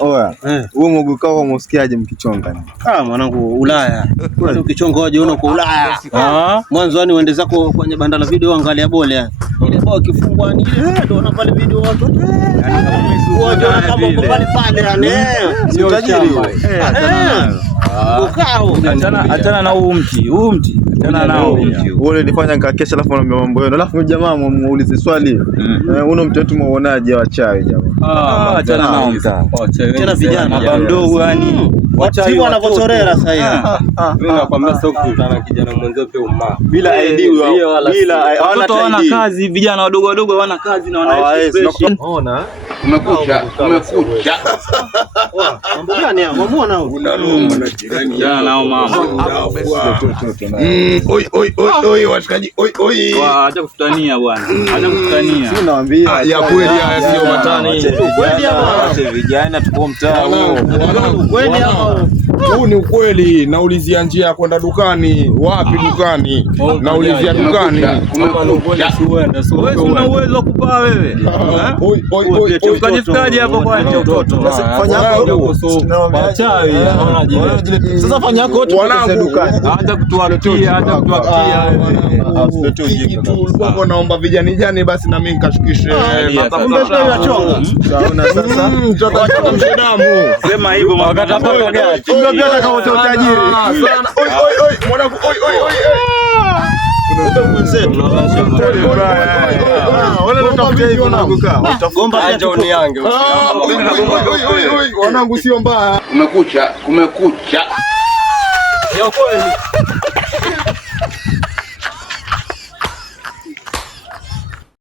Oya, wewe mgukao kwa msikiaje mkichonga? Mwanangu Ulaya. Wewe ukichonga waje uone kwa Ulaya. Mwanzo yani uende zako kwenye banda la video angalia bole. Ile bao kifungwa ni ile ndio na pale video watu. Waje kama pale pale yani. Sio tajiri wewe. Ukao. Achana na huu mti. Achana nao. Wewe nifanya nikakesha alafu naambia mambo yenu. Alafu jamaa muulize swali. Uno mtu wetu muonaje wachawi jamaa? Achana nao mtaa. Tena vijana baba mdogo yani. Wachawi wanavotorera sasa hivi. Mimi nakwambia sio kukutana kijana mwenzio pia umma. Bila ID bila watoto wana kazi, vijana wadogo hawana kazi na wanaishi fresh. Unaona? Umekucha. Mambo gani haya? Mambo nao. Unalomba na jirani. Jana nao mama. Oi washikaji. Oi. Acha kutania bwana. Acha kutania. Si naambia. Ya kweli haya sio matani. Kweli hapa. Vijana tuko mtaa. Kweli hapa. Huu ni ukweli. Naulizia njia ya kwenda dukani. Wapi dukani? Naulizia dukani. Wewe una uwezo wa kupaa wewe. Oi. Ukajifikaje hapo kwa mtoto? Fanya hapo. Wachawi wanajiletea. Sasa fanya hapo wote dukani. Acha kutuakia, Ulikuwa naomba vijana basi na mimi nikashukishe. Kumbe pia yachonga. Saona sasa. Mtoto mshidamu. Sema hivyo wakati hapo gani? Kumbe pia nataka utajiri. Oi. Mwanangu oi. Wanangu sio mbaya. Kumekucha. Ya kweli.